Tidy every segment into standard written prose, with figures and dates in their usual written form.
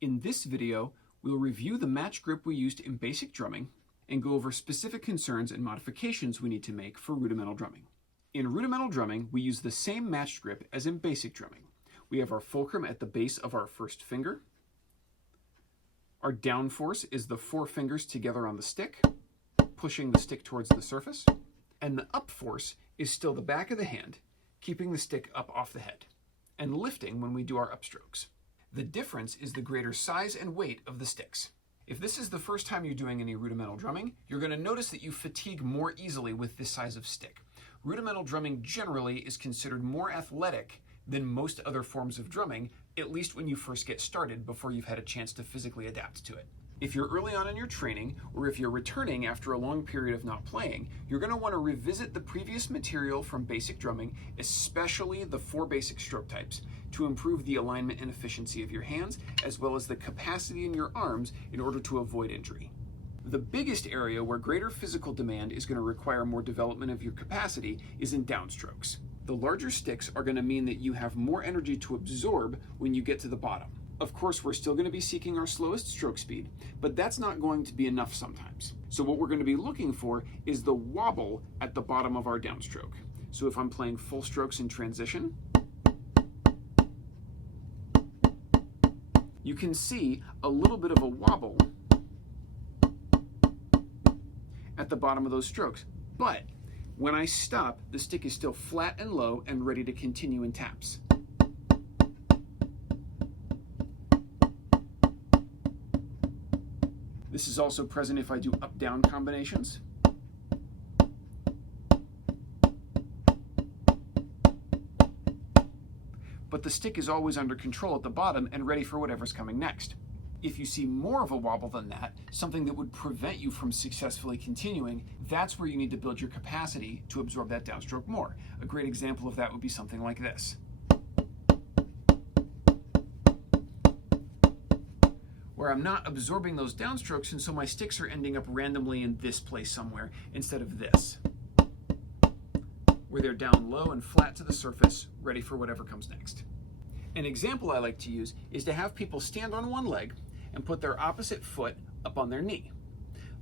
In this video, we'll review the match grip we used in basic drumming and go over specific concerns and modifications we need to make for rudimental drumming. In rudimental drumming, we use the same match grip as in basic drumming. We have our fulcrum at the base of our first finger. Our down force is the 4 fingers together on the stick, pushing the stick towards the surface. And the up force is still the back of the hand, keeping the stick up off the head, and lifting when we do our upstrokes. The difference is the greater size and weight of the sticks. If this is the first time you're doing any rudimental drumming, you're going to notice that you fatigue more easily with this size of stick. Rudimental drumming generally is considered more athletic than most other forms of drumming, at least when you first get started before you've had a chance to physically adapt to it. If you're early on in your training, or if you're returning after a long period of not playing, you're going to want to revisit the previous material from basic drumming, especially the 4 basic stroke types, to improve the alignment and efficiency of your hands, as well as the capacity in your arms in order to avoid injury. The biggest area where greater physical demand is going to require more development of your capacity is in downstrokes. The larger sticks are going to mean that you have more energy to absorb when you get to the bottom. Of course, we're still going to be seeking our slowest stroke speed, but that's not going to be enough sometimes. So what we're going to be looking for is the wobble at the bottom of our downstroke. So if I'm playing full strokes in transition, you can see a little bit of a wobble at the bottom of those strokes. But when I stop, the stick is still flat and low and ready to continue in taps. This is also present if I do up-down combinations. But the stick is always under control at the bottom and ready for whatever's coming next. If you see more of a wobble than that, something that would prevent you from successfully continuing, that's where you need to build your capacity to absorb that downstroke more. A great example of that would be something like this, where I'm not absorbing those downstrokes, and so my sticks are ending up randomly in this place somewhere instead of this, where they're down low and flat to the surface, ready for whatever comes next. An example I like to use is to have people stand on one leg and put their opposite foot up on their knee.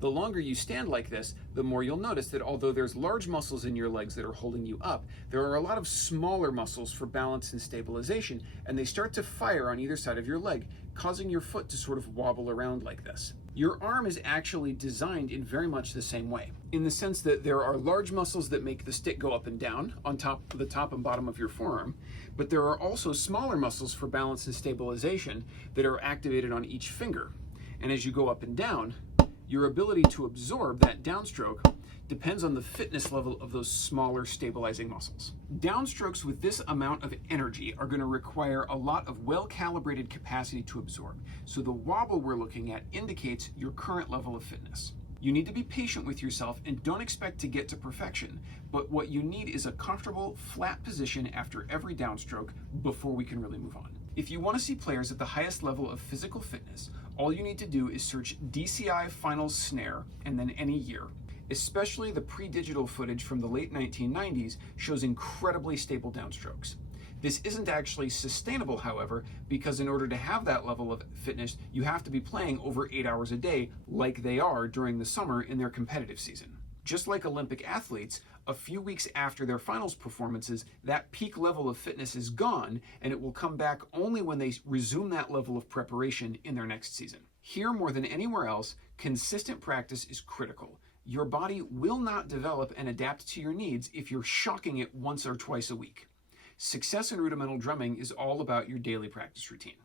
The longer you stand like this, the more you'll notice that although there's large muscles in your legs that are holding you up, there are a lot of smaller muscles for balance and stabilization, and they start to fire on either side of your leg, causing your foot to sort of wobble around like this. Your arm is actually designed in very much the same way, in the sense that there are large muscles that make the stick go up and down on the top and bottom of your forearm, but there are also smaller muscles for balance and stabilization that are activated on each finger. And as you go up and down, your ability to absorb that downstroke depends on the fitness level of those smaller stabilizing muscles. Downstrokes with this amount of energy are going to require a lot of well-calibrated capacity to absorb, so the wobble we're looking at indicates your current level of fitness. You need to be patient with yourself and don't expect to get to perfection, but what you need is a comfortable, flat position after every downstroke before we can really move on. If you want to see players at the highest level of physical fitness, all you need to do is search DCI Finals Snare and then any year. Especially the pre-digital footage from the late 1990s shows incredibly stable downstrokes. This isn't actually sustainable, however, because in order to have that level of fitness, you have to be playing over 8 hours a day like they are during the summer in their competitive season. Just like Olympic athletes, a few weeks after their finals performances, that peak level of fitness is gone, and it will come back only when they resume that level of preparation in their next season. Here, more than anywhere else, consistent practice is critical. Your body will not develop and adapt to your needs if you're shocking it once or twice a week. Success in rudimental drumming is all about your daily practice routine.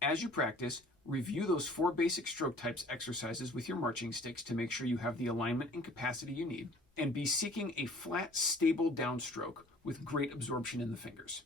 As you practice, review those 4 basic stroke types exercises with your marching sticks to make sure you have the alignment and capacity you need, and be seeking a flat, stable downstroke with great absorption in the fingers.